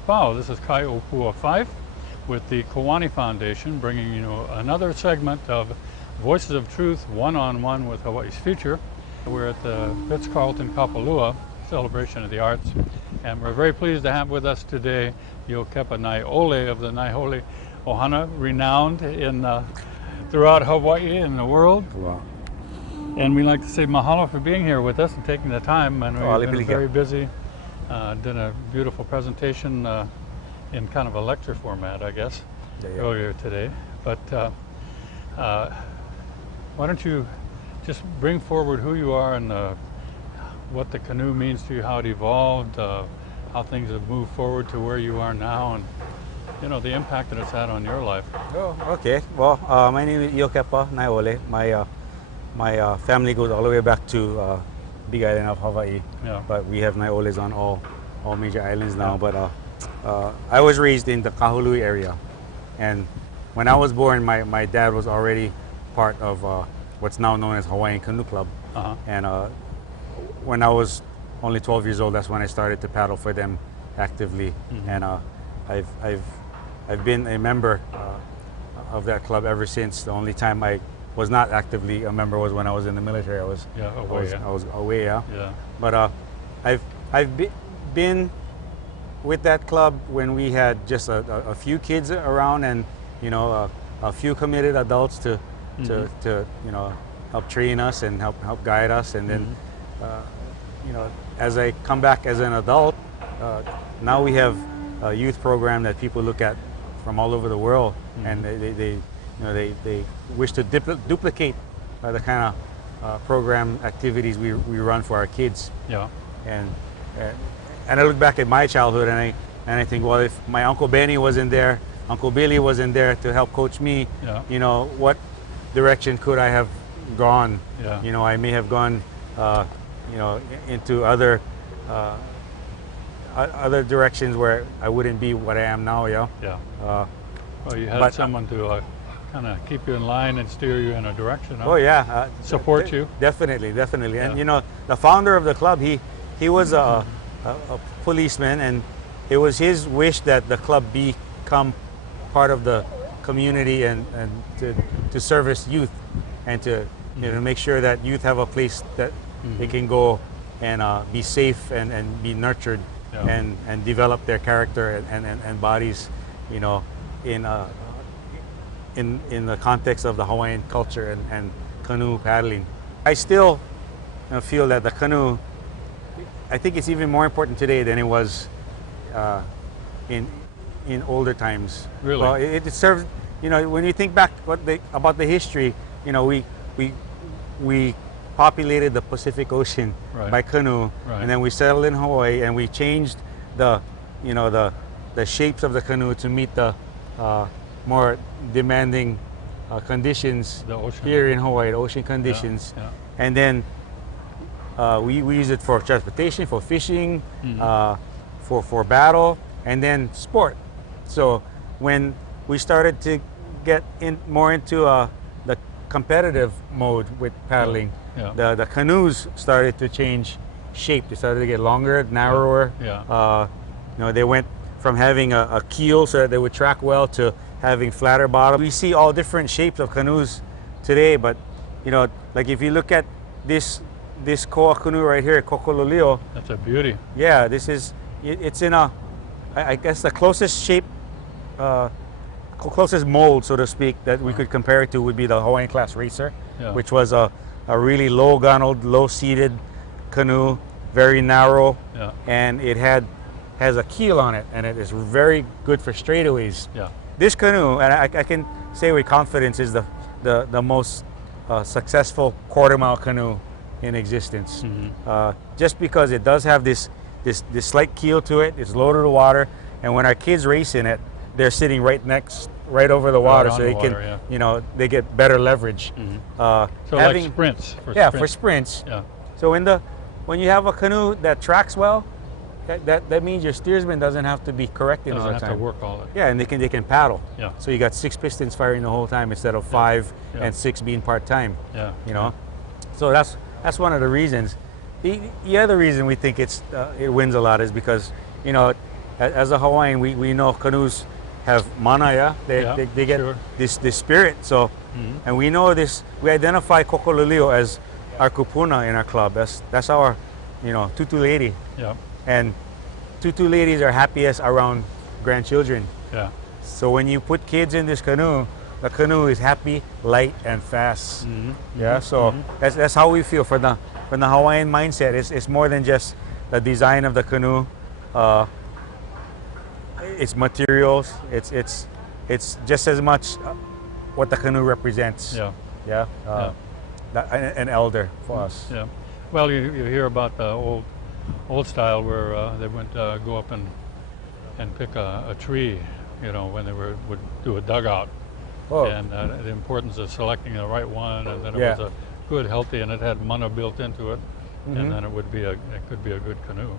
Pau. This is Kai Opua 5 with the Kiwani Foundation, bringing you another segment of Voices of Truth, one-on-one with Hawaii's future. We're at the Ritz-Carlton Kapalua, celebration of the arts, and we're very pleased to have with us today Iokepa Naiole of the Naiole Ohana, renowned in throughout Hawaii and the world. Wow. And we'd like to say mahalo for being here with us and taking the time. And we've been very busy. Did a beautiful presentation in kind of a lecture format, I guess, earlier today. But why don't you just bring forward who you are and what the canoe means to you, how it evolved, how things have moved forward to where you are now, and the impact that it's had on your life. Oh, okay. Well, my name is Iokepa Naiole. My family goes all the way back to Big Island of Hawaii. Yeah. But we have Naioles on all major islands now. Yeah. But I was raised in the Kahului area, and when I was born, my dad was already part of what's now known as Hawaiian Canoe Club. Uh-huh. And when I was only 12 years old, that's when I started to paddle for them actively. Mm-hmm. And I've been a member of that club ever since. The only time I was not actively a member was when I was in the military. I was away. Yeah. But I've been with that club when we had just a few kids around, and a few committed adults to help train us and help guide us. And then as I come back as an adult, now we have a youth program that people look at from all over the world, and they wish to duplicate the kind of program activities we run for our kids. Yeah. And I look back at my childhood, and I think, well, if my Uncle Benny wasn't there, Uncle Billy wasn't there to help coach me, what direction could I have gone? Yeah. I may have gone into other directions where I wouldn't be what I am now. Yeah. Well, you had someone to kind of keep you in line and steer you in a direction. Oh yeah, support you. Definitely. Yeah. And the founder of the club, he was a policeman, and it was his wish that the club become part of the community and to service youth, and to make sure that youth have a place that they can go and be safe and be nurtured. Yeah. and develop their character and bodies, in the context of the Hawaiian culture and canoe paddling. I still feel that the canoe, I think it's even more important today than it was in older times. Really? Well, it serves, when you think back about the history, we populated the Pacific Ocean by canoe, and then we settled in Hawaii, and we changed the shapes of the canoe to meet the more demanding conditions here in Hawaii, the ocean conditions. Yeah. And then we use it for transportation, for fishing, for battle, and then sport. So when we started to get more into the competitive mode with paddling, the canoes started to change shape. They started to get longer, narrower. Yeah. They went from having a keel so that they would track well to having flatter bottom. We see all different shapes of canoes today, but like if you look at this koa canoe right here, Kokololio. That's a beauty. Yeah, it's in I guess the closest shape, closest mold, so to speak, that we could compare it to would be the Hawaiian class racer, which was a really low gunneled, low seated canoe, very narrow, and it has a keel on it, and it is very good for straightaways. Yeah. This canoe, and I can say with confidence, is the most successful quarter-mile canoe in existence. Just because it does have this slight keel to it, it's low to the water, and when our kids race in it, they're sitting right over the water, so they can, they get better leverage. So like sprints. For sprints. Yeah. So when you have a canoe that tracks well, that means your steersman doesn't have to be correcting all the time. Have to work all it. Yeah, and they can paddle. Yeah. So you got 6 pistons firing the whole time instead of 5 and 6 being part-time. Yeah. So that's one of the reasons. The other reason we think it wins a lot is because as a Hawaiian, we know canoes have mana, yeah? They get sure. this spirit. So, and we know this, we identify Kokololio as our kupuna in our club. That's our, tutu lady. Yeah. And tutu ladies are happiest around grandchildren. Yeah. So when you put kids in this canoe, the canoe is happy, light, and fast. Yeah, so that's how we feel from the Hawaiian mindset. It's more than just the design of the canoe. It's materials. It's just as much what the canoe represents. Yeah. Yeah. An elder for us. Yeah. Well, you hear about the old style where they would go up and pick a tree, when they would do a dugout. Oh. And the importance of selecting the right one, and then it Yeah. was a good, healthy, and it had mana built into it, and then it could be a good canoe.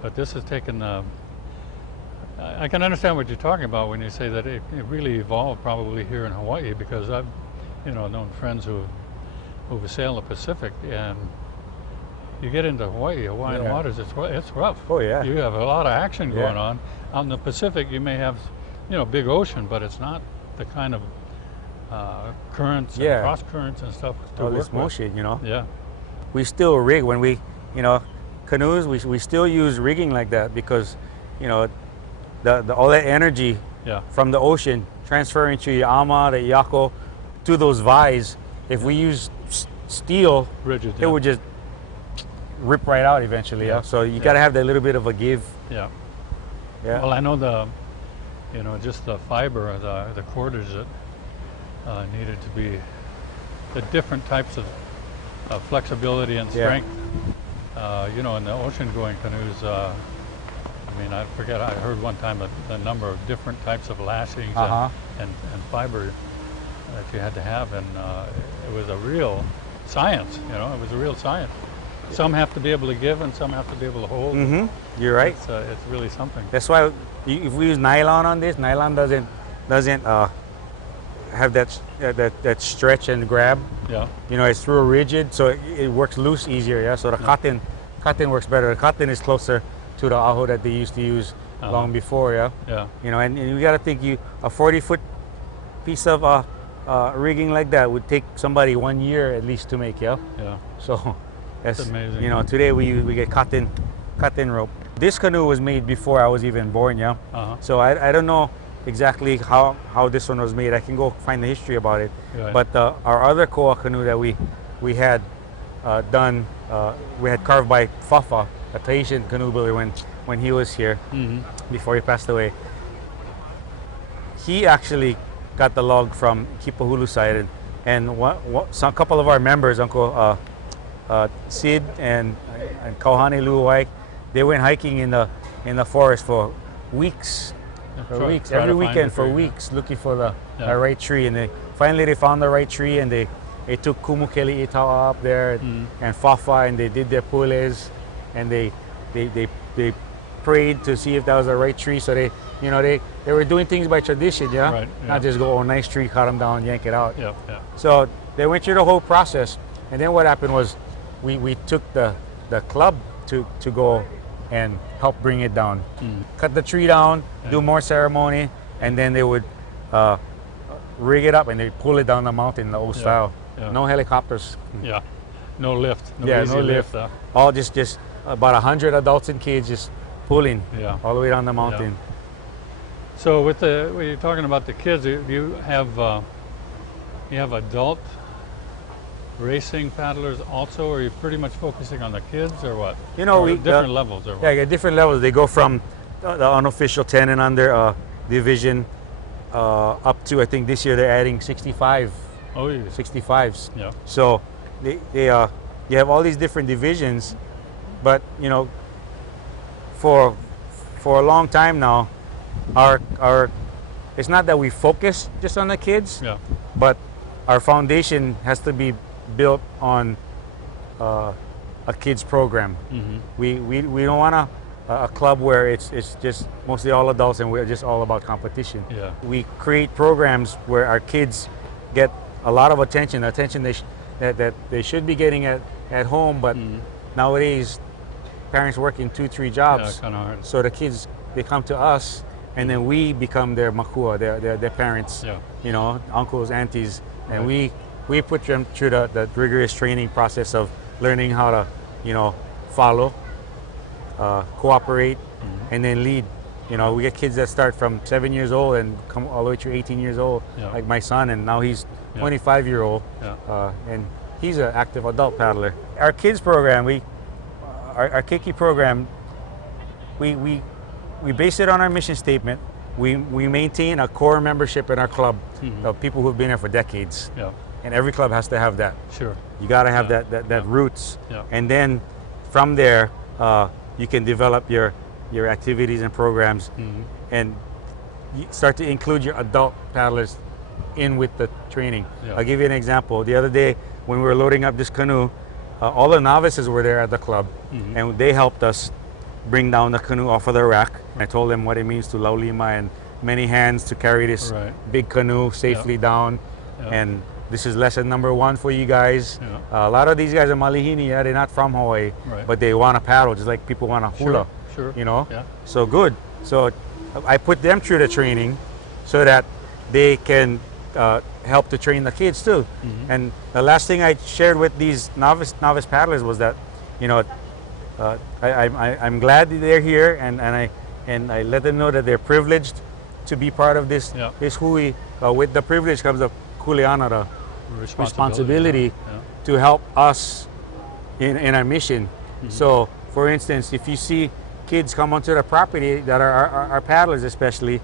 But this has taken. I can understand what you're talking about when you say that it really evolved probably here in Hawaii, because I've, known friends who've sailed the Pacific, and you get into Hawaiian Yeah. waters, it's rough. Oh, yeah. You have a lot of action Yeah. going on. Out in the Pacific, you may have, big ocean, but it's not the kind of currents and Yeah. cross currents and stuff to All work this with. motion, Yeah. We still rig when we, canoes. We still use rigging like that because, the all that energy Yeah. from the ocean transferring to your ama, the yako, to those vies. If we use steel, Rigid. it would just rip right out eventually. Yeah. So you got to have that little bit of a give. Yeah. Yeah. Well, I know just the fiber, the cordage that needed to be the different types of flexibility and Yeah. strength. In the ocean-going canoes, I forget. I heard one time the number of different types of lashings and fiber that you had to have, and it was a real science. It was a real science. Some have to be able to give, and some have to be able to hold. You're right. It's really something. That's why if we use nylon on this, nylon doesn't have that stretch and grab. Yeah. It's through a rigid, so it works loose easier. Yeah. So the cotton works better. The cotton is closer to the aho that they used to use long before. Yeah. Yeah. And you got to think a 40-foot piece of rigging like that would take somebody 1 year at least to make. Yeah. Yeah. So that's amazing. Today we get cotton rope. This canoe was made before I was even born. Yeah. So I don't know exactly how this one was made. I can go find the history about it. Right. But our other koa canoe that we had done, we had carved by Fafa, a Tahitian canoe builder when he was here before he passed away. He actually got the log from Kipahulu side, and a couple of our members, Uncle Sid and Kauhane Luawai, they went hiking in the forest for weeks. Every weekend for weeks, looking for the right tree, and they found the right tree, and they took Kumukeli Itawa up there and Fafa, and they did their pules, and they prayed to see if that was the right tree. So they were doing things by tradition, Right, yeah. not just go, nice tree, cut them down, yank it out. Yeah. So they went through the whole process, and then what happened was we took the club to go and help bring it down. Cut the tree down, do more ceremony, and then they would rig it up and they pull it down the mountain in the old style. Yeah. No helicopters. Yeah. No lift. Yeah, easy no lift. huh? All just about 100 adults and kids just pulling all the way down the mountain. So when you're talking about the kids, you have adult racing paddlers also, or are you pretty much focusing on the kids, or what? Or different levels, or what? Yeah, different levels. They go from the unofficial 10 and under division up to, I think this year they're adding 65. Oh, yeah. 65s. Yeah. So you have all these different divisions, but for a long time now, our it's not that we focus just on the kids, but our foundation has to be built on a kids program. We don't want a club where it's just mostly all adults and we're just all about competition. Yeah. We create programs where our kids get a lot of attention that they should be getting at home, but nowadays parents working 2-3 jobs, Yeah, kind of hard. so the kids they come to us, and then we become their makua, their parents, Yeah. you know, uncles, aunties, and Right. we put them through the rigorous training process of learning how to, you know, follow, cooperate, and then lead. You know, we get kids that start from 7 years old and come all the way to 18 years old, Yeah. like my son, and now he's Yeah. 25-year-old, Yeah. and he's an active adult paddler. Our kids program, our Keiki program, we base it on our mission statement. We maintain a core membership in our club of people who've been there for decades, Yeah. and every club has to have that. Sure. You got to have Yeah. that roots, Yeah. and then from there you can develop your activities and programs, and you start to include your adult paddlers in with the training. Yeah. I'll give you an example. The other day when we were loading up this canoe, all the novices were there at the club, and they helped us bring down the canoe off of the rack. I told them what it means to laulima and many hands to carry this Right. big canoe safely down. Yeah. And this is lesson number 1 for you guys. Yeah. A lot of these guys are malihini, yeah, they're not from Hawaii, Right. but they want to paddle just like people want to hula. Sure. You know? Yeah. So good. So I put them through the training so that they can help to train the kids too. And the last thing I shared with these novice paddlers was that, you know, I'm glad that they're here, and I let them know that they're privileged to be part of this Yeah. this hui. With the privilege comes the kuleana, the responsibility Yeah. to help us in our mission. So, for instance, if you see kids come onto the property that are our paddlers especially,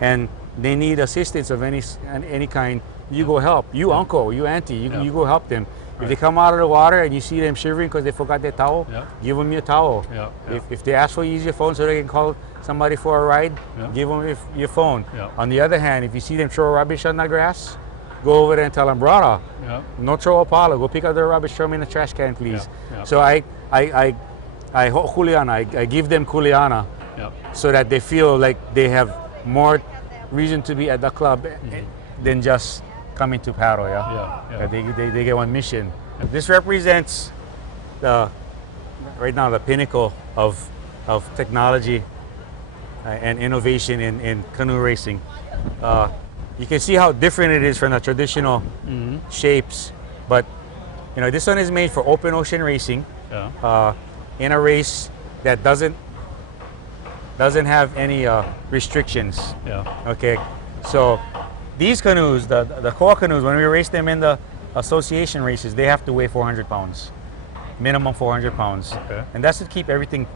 and they need assistance of any kind, you go help. You uncle, you auntie, you go help them. If they Right. come out of the water and you see them shivering because they forgot their towel, Yeah. give them your towel. Yeah. Yeah. If they ask for you, use your phone so they can call somebody for a ride, Yeah. give them your phone. Yeah. On the other hand, if you see them throw rubbish on the grass, go over there and tell them, brother, Yeah. no throw a pile, go pick up the rubbish, throw them in the trash can, please. Yeah. So I kuleana, I give them kuleana Yeah. so that they feel like they have more reason to be at the club than just coming to paddle. Yeah, Yeah. Yeah. They get one mission. This represents right now the pinnacle of technology and innovation in canoe racing. You can see how different it is from the traditional shapes, but you know, this one is made for open ocean racing. Yeah. In a race that doesn't have any restrictions. Yeah. Okay, so these canoes, the core canoes, when we race them in the association races, they have to weigh 400 pounds, minimum 400 pounds, Okay. and that's to keep everything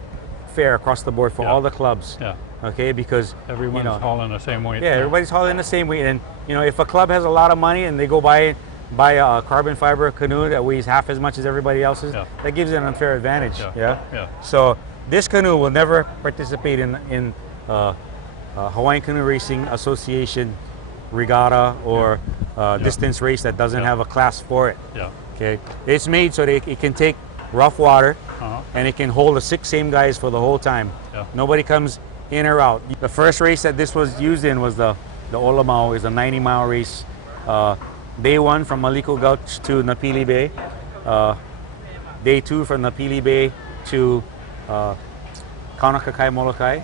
fair across the board for Yeah. all the clubs. Yeah. Okay, because Everyone's you know, hauling the same weight. yeah, everybody's hauling the same weight, and you know, if a club has a lot of money and they go buy a carbon fiber canoe that weighs half as much as everybody else's, Yeah. that gives it an unfair advantage. Yeah. Yeah. Yeah. So this canoe will never participate in Hawaiian Canoe Racing Association regatta or distance race that doesn't Yeah. have a class for it. Yeah. Okay, it's made so that it can take rough water Uh-huh. and it can hold the 6 same guys for the whole time. Yeah. Nobody comes in or out. The first race that this was used in was the Olamau, is a 90-mile race. Day 1 from Maliko Gulch to Napili Bay. Day 2 from Napili Bay to Kaunakakai Molokai.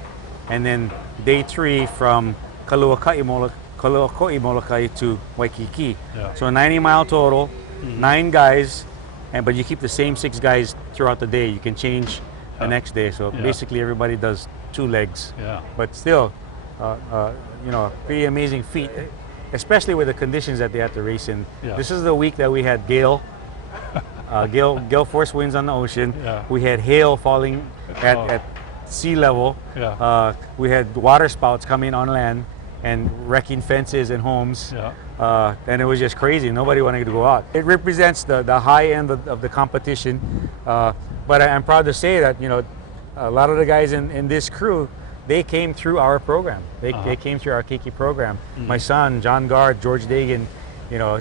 And then day 3 from Kaluakoi Molokai to Waikiki. Yeah. So a 90-mile total, 9 guys, but you keep the same 6 guys throughout the day. You can change the next day. So Yeah. basically everybody does 2 legs. Yeah. But still, you know, pretty amazing feat, especially with the conditions that they had to race in. Yeah. This is the week that we had gale force winds on the ocean. Yeah. We had hail falling Oh. at sea level. Yeah. We had water spouts coming on land and wrecking fences and homes. Yeah. And it was just crazy. Nobody wanted to go out. It represents the high end of the competition. But I'm proud to say that, you know, a lot of the guys in this crew, they came through our program. They came through our Keiki program. My son, John Gard, George Dagan, you know,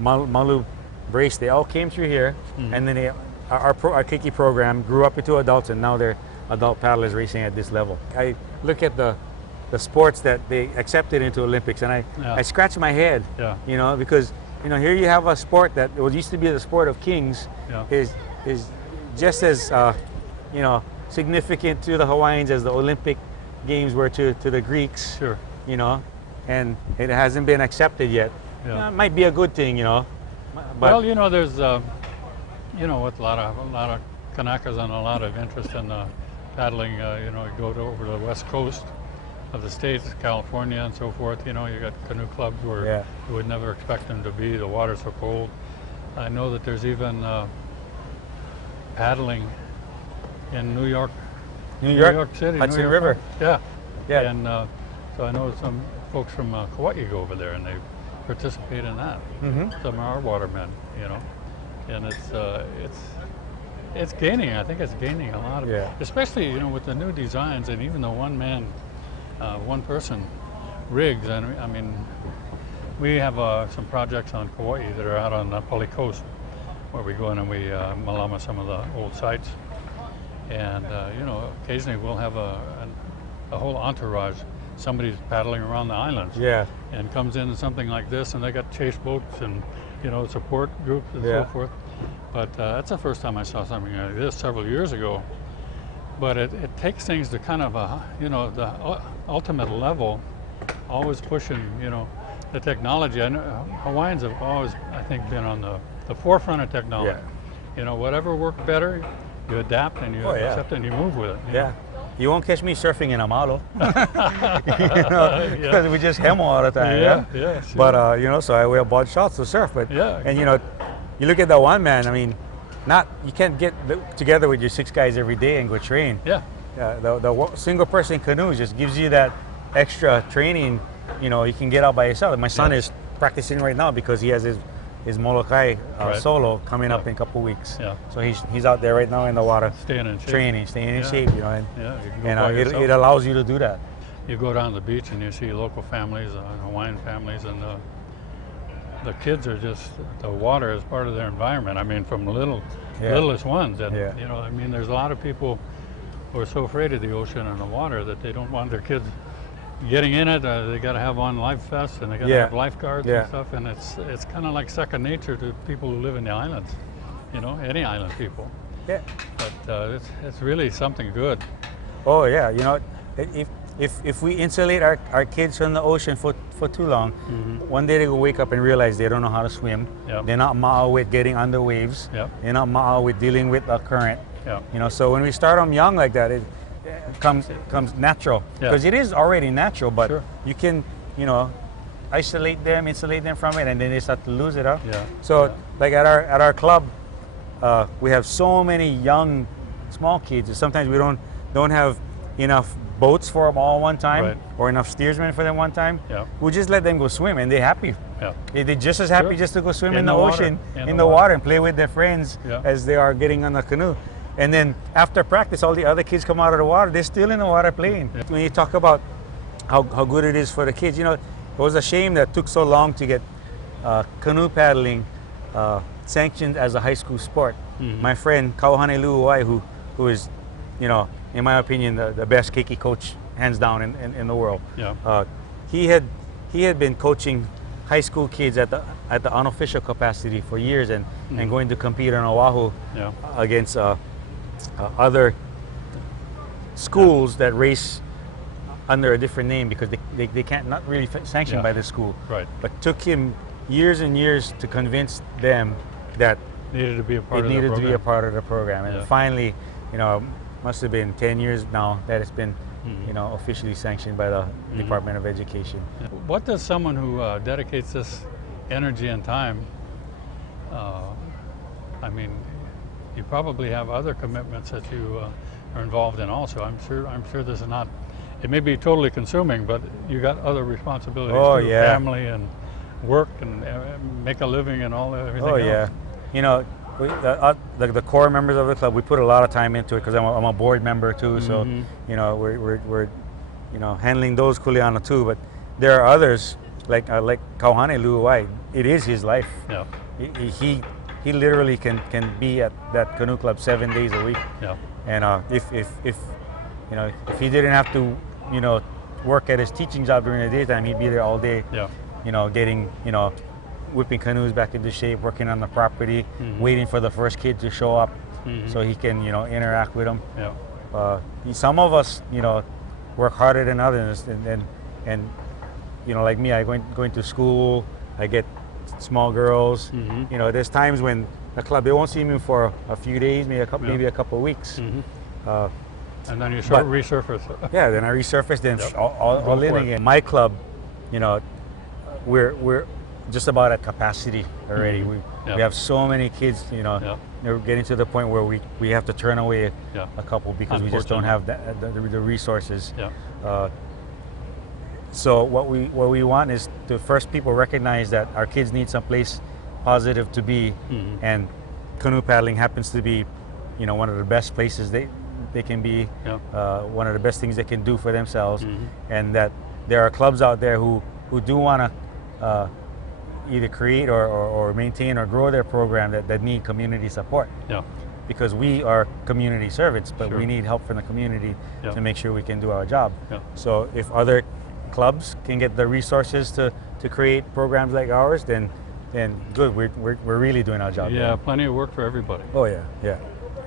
Malu Brace, they all came through here. And then our Keiki program grew up into adults, and now they're adult paddlers racing at this level. I look at the sports that they accepted into Olympics, and I scratch my head, Yeah. you know, because, you know, here you have a sport that was used to be the sport of kings, Yeah. is just as, you know, significant to the Hawaiians as the Olympic games were to the Greeks, Sure. you know, and it hasn't been accepted yet. Yeah. It might be a good thing, you know. But Well, you know, there's, you know, with a lot of Kanakas and a lot of interest in paddling. You know, you go over to the west coast of the states, California and so forth. You know, you got canoe clubs where Yeah. you would never expect them to be. The water's so cold. I know that there's even paddling in New York City, Hudson New York River. Yeah. Yeah. And so I know some folks from Kauai go over there and they participate in that. Some are watermen, you know, and it's gaining. I think it's gaining a lot of, Yeah. especially, you know, with the new designs and even the one person rigs. And I mean, we have some projects on Kauai that are out on the Pali Coast where we go in and we malama some of the old sites. And you know, occasionally we'll have a whole entourage. Somebody's paddling around the islands. Yeah. And comes in something like this, and they got chase boats and, you know, support groups and Yeah. so forth. But that's the first time I saw something like this several years ago. But it takes things to kind of you know, the ultimate level, always pushing, you know, the technology. I know Hawaiians have always, I think, been on the forefront of technology. Yeah. You know, whatever worked better, you adapt and you Oh, yeah. accept it and you move with it. you Yeah. know. You won't catch me surfing in a malo. You know, because we just hemo all the time. Yeah, Yeah. yeah, sure. But you know, so I wear board shorts to surf. But Yeah. and you know, you look at the one man. I mean, you can't get together with your 6 guys every day and go train. Yeah. The single person canoe just gives you that extra training. You know, you can get out by yourself. My son Yeah. is practicing right now because he has his Molokai Right. solo coming up Yeah. in a couple weeks. Yeah. So he's out there right now in the water Staying in shape. training, staying in Yeah. shape. You know, and, Yeah, you can go and by it yourself. allows you to do that. You go down to the beach and you see local families, Hawaiian families, and the kids are just, the water is part of their environment. I mean, from Yeah. littlest ones. And, Yeah. you know, I mean, there's a lot of people who are so afraid of the ocean and the water that they don't want their kids getting in it. They got to have on life vests and they got to Yeah. have lifeguards Yeah. and stuff. And it's kind of like second nature to people who live in the islands, you know, any island people. Yeah. But it's really something good. Oh yeah. You know, if we insulate our kids from the ocean for too long, one day they will wake up and realize they don't know how to swim. Yep. They're not ma'a with getting under waves. Yep. They're not ma'a with dealing with a current. Yeah. You know, so when we start them young like that, it comes natural Yeah. because it is already natural. But Sure. you can, you know, insulate them from it, and then they start to lose it. Huh? Yeah. So Yeah. like at our club, we have so many young, small kids. And sometimes we don't have enough boats for them all one time, Right. or enough steersmen for them one time. Yeah. We just let them go swim, and they're happy. Yeah. They're just as happy Sure. just to go swim in In the the water. ocean, In in the the water. water, and play with their friends Yeah. as they are getting on the canoe. And then after practice, all the other kids come out of the water. They're still in the water playing. Yeah. When you talk about how good it is for the kids, you know, it was a shame that it took so long to get canoe paddling sanctioned as a high school sport. My friend Kauhane Luuai, who is, you know, in my opinion, the best keiki coach hands down in the world. Yeah. He had been coaching high school kids at the unofficial capacity for years and going to compete on Oahu Yeah. against other schools that race under a different name because they can't not really sanctioned Yeah. by the school. Right. But took him years and years to convince them that Needed to be a part it of the needed to be a program. part of the program. And Yeah. finally, you know, must have been 10 years now that it's been, you know, officially sanctioned by the Department of Education. What does someone who dedicates this energy and time, I mean, you probably have other commitments that you are involved in also. I'm sure this is not, it may be totally consuming, but you got other responsibilities Oh, too, yeah. family and work and make a living and all everything Oh else. yeah, you know, the core members of the club, we put a lot of time into it because I'm a board member too. So you know, we're you know, handling those kuleana too. But there are others like Kauhane Luuai. It is his life. Yeah. He literally can be at that canoe club 7 days a week. Yeah. And if you know, if he didn't have to, you know, work at his teaching job during the daytime, he'd be there all day. Yeah. You know, getting, you know, whipping canoes back into shape, working on the property, waiting for the first kid to show up so he can, you know, interact with them. Yeah. Some of us, you know, work harder than others, and you know, like me, I going to school, I get small girls. You know, there's times when a club, they won't see me for a few days, maybe a couple of weeks. And then you sort of resurface. Yeah, then I resurface, then all in again. My club, you know, we're just about at capacity already. We have so many kids, you know, they're getting to the point where we have to turn away a couple because we just don't have the resources. So what we want is to first people recognize that our kids need some place positive to be, and canoe paddling happens to be, you know, one of the best places they can be, one of the best things they can do for themselves, and that there are clubs out there who do want to either create or maintain or grow their program that need community support. Because we are community servants, but we need help from the community to make sure we can do our job. So if other clubs can get the resources to create programs like ours, then good, we're really doing our job. Yeah, plenty of work for everybody. Oh yeah, yeah.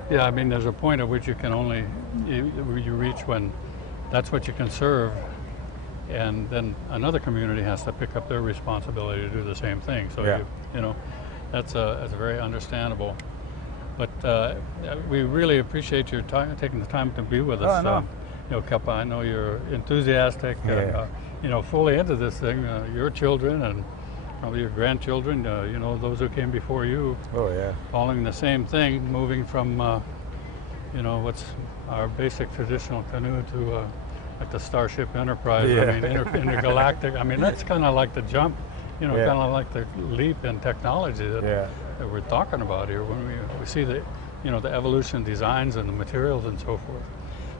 Yeah, I mean, there's a point at which you can only you reach when that's what you can serve, and then another community has to pick up their responsibility to do the same thing. So you know, that's very understandable. But we really appreciate your time, taking the time to be with us. Iokepa, I know you're enthusiastic, you know, fully into this thing. Your children and probably your grandchildren, you know, those who came before you, following the same thing, moving from, you know, what's our basic traditional canoe to like the Starship Enterprise. I mean, intergalactic. I mean, that's kind of like the jump, you know, kind of like the leap in technology that we're talking about here when we see the, you know, the evolution designs and the materials and so forth.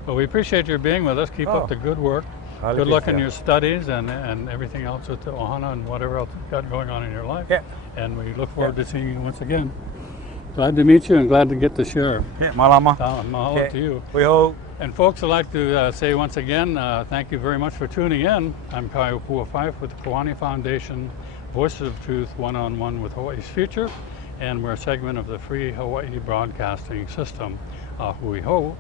But we appreciate your being with us. Keep up the good work. Good luck in your studies and everything else with the Ohana and whatever else you've got going on in your life. And we look forward to seeing you once again. Glad to meet you and glad to get to share. Malama. Mahalo to you. We hope. And folks, I'd like to say once again, thank you very much for tuning in. I'm Iokepa 5 with the Kewanee Foundation, Voices of Truth, one-on-one with Hawaii's Future. And we're a segment of the Free Hawaii Broadcasting System. Hui ho.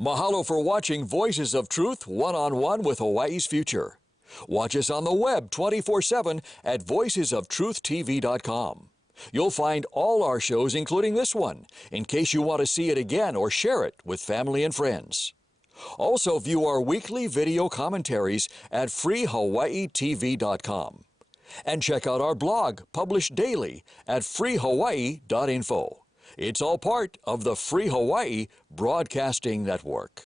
Mahalo for watching Voices of Truth one-on-one with Hawaii's Future. Watch us on the web 24/7 at voicesoftruthtv.com. You'll find all our shows, including this one, in case you want to see it again or share it with family and friends. Also view our weekly video commentaries at freehawaiitv.com. And check out our blog, published daily, at freehawaii.info. It's all part of the Free Hawaii Broadcasting Network.